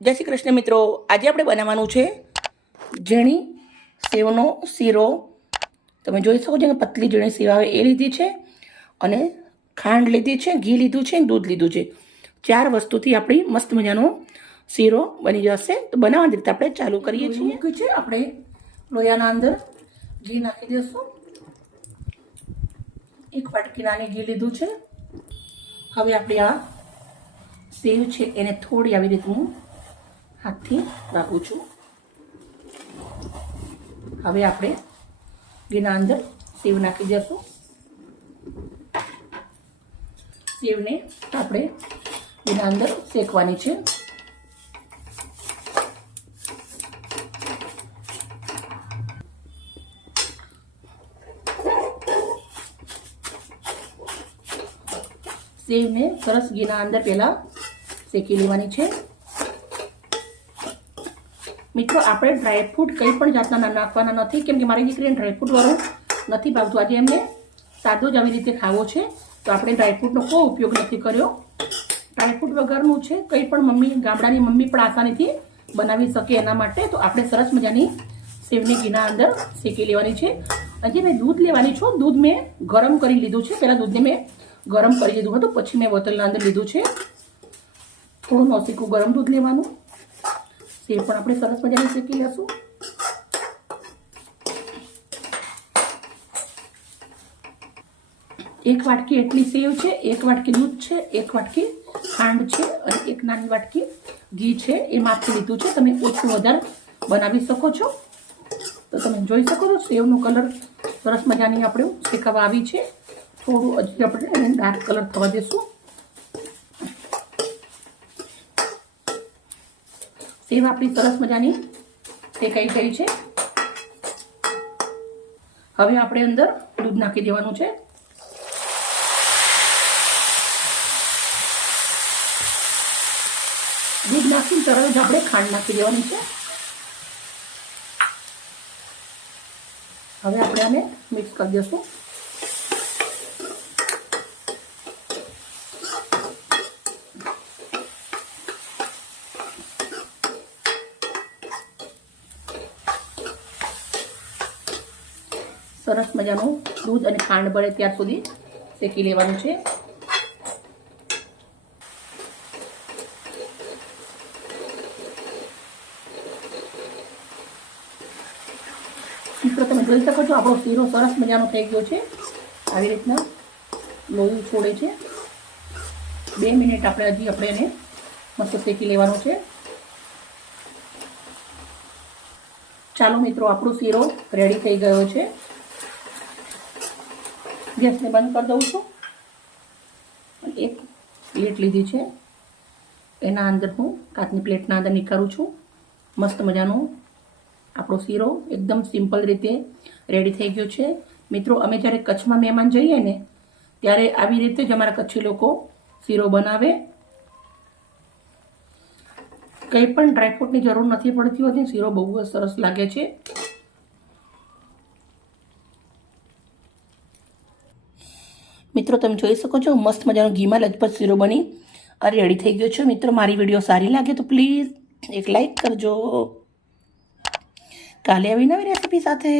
જય શ્રી કૃષ્ણ મિત્રો, આજે આપણે બનાવવાનું છે ઝીણી સેવનો શીરો। તમે જોઈ શકો છો કે પતલી ઝીણી સેવ આવે એ લીધી છે અને ખાંડ લીધી છે, ઘી લીધું છે, દૂધ લીધું છે। 4 વસ્તુથી આપણી મસ્ત મજાનો શીરો બની જશે। તો બનાવવાની રીતે આપણે ચાલુ કરીએ છીએ। મૂક્યું છે, આપણે લોયાના અંદર ઘી નાખી દઈશું। 1 વાટકી નાની ઘી લીધું છે। હવે આપણે આ સેવ છે એને થોડી આવી રીતે હું હાથથી રાખું છું। હવે આપણે ઘીના અંદર સેવ નાખી દઈશું। સેવને આપણે ઘીના અંદર શેકવાની છે। સેવને સરસ ઘીના અંદર પહેલા શેકી લેવાની છે। મિત્રો, આપણે ડ્રાયફ્રૂટ કંઈ પણ જાતના નાખવાના નથી, કેમ કે મારી દીકરીને ડ્રાયફ્રૂટ વાળું નથી ભાવતું। આજે એમને સાદો જ આવી રીતે ખાવો છે, તો આપણે ડ્રાયફ્રૂટનો કોઈ ઉપયોગ નથી કર્યો। ડ્રાયફ્રૂટ વગરનું છે, કંઈ પણ મમ્મી, ગામડાની મમ્મી પણ આસાનીથી બનાવી શકે એના માટે। તો આપણે સરસ મજાની સેવને ઘીના અંદર શેકી લેવાની છે। હજી મેં દૂધ લેવાની છું। દૂધ મેં ગરમ કરી લીધું છે। પહેલાં દૂધને મેં ગરમ કરી લીધું હતું, પછી મેં બોટલના અંદર લીધું છે। થોડું નોસીકું ગરમ દૂધ લેવાનું। સેવ પણ આપણે સરસ મજાની શેકી લેશું। એક વાટકી એટલી સેવ છે, 1 વાટકી દૂધ છે, 1 વાટકી ખાંડ છે અને 1 નાની વાટકી ઘી છે, એ માપથી લીધું છે। તમે ઓછું વધારે બનાવી શકો છો। તો તમે જોઈ શકો છો સેવનો કલર સરસ મજાની આપણે શેકાવા આવી છે। થોડું હજી આપણે એને ડાર્ક કલર થવા દેશું। સેવ આપણી સરસ મજાની શેકાઈ ગઈ છે। હવે આપણે અંદર દૂધ નાખી દેવાનું છે। દૂધ નાખીને તરત જ આપણે ખાંડ નાખી દેવાની છે। હવે આપણે આને મિક્સ કરી દઈશું। સરસ મજાનું દૂધ અને ખાંડ ભળે ત્યાર સુધી શેકી લેવાનું છે। મિત્રો, તમે જોઈ શકો છો આપણો શીરો સરસ મજાનો થઈ ગયો છે। આવી રીતના લોહી છોડે છે। 2 મિનિટ આપણે એને મસ્ત શેકી લેવાનું છે। ચાલો મિત્રો, આપણો શીરો રેડી થઈ ગયો છે। ગેસને બંધ કરી દઉં છું। એક પ્લેટ લીધી છે, એના અંદર હું કાચની પ્લેટના અંદર નીકાળું છું। મસ્ત મજાનો આપણો શીરો એકદમ સિમ્પલ રીતે રેડી થઈ ગયો છે। મિત્રો, અમે જ્યારે કચ્છમાં મહેમાન જઈએ ને ત્યારે આવી રીતે જ અમારા કચ્છી લોકો શીરો બનાવે। કંઈ પણ ડ્રાયફ્રૂટની જરૂર નથી પડતી હોતી। શીરો બહુ જ સરસ લાગે છે। મિત્રો, તમે જોઈ શકો છો મસ્ત મજાનો ઘીમાં લજપત શીરો બની અને રેડી થઈ ગયો છે। મિત્રો, મારી વિડીયો સારી લાગે તો પ્લીઝ એક લાઈક કરજો। કાલે આવી નવી રેસીપી સાથે।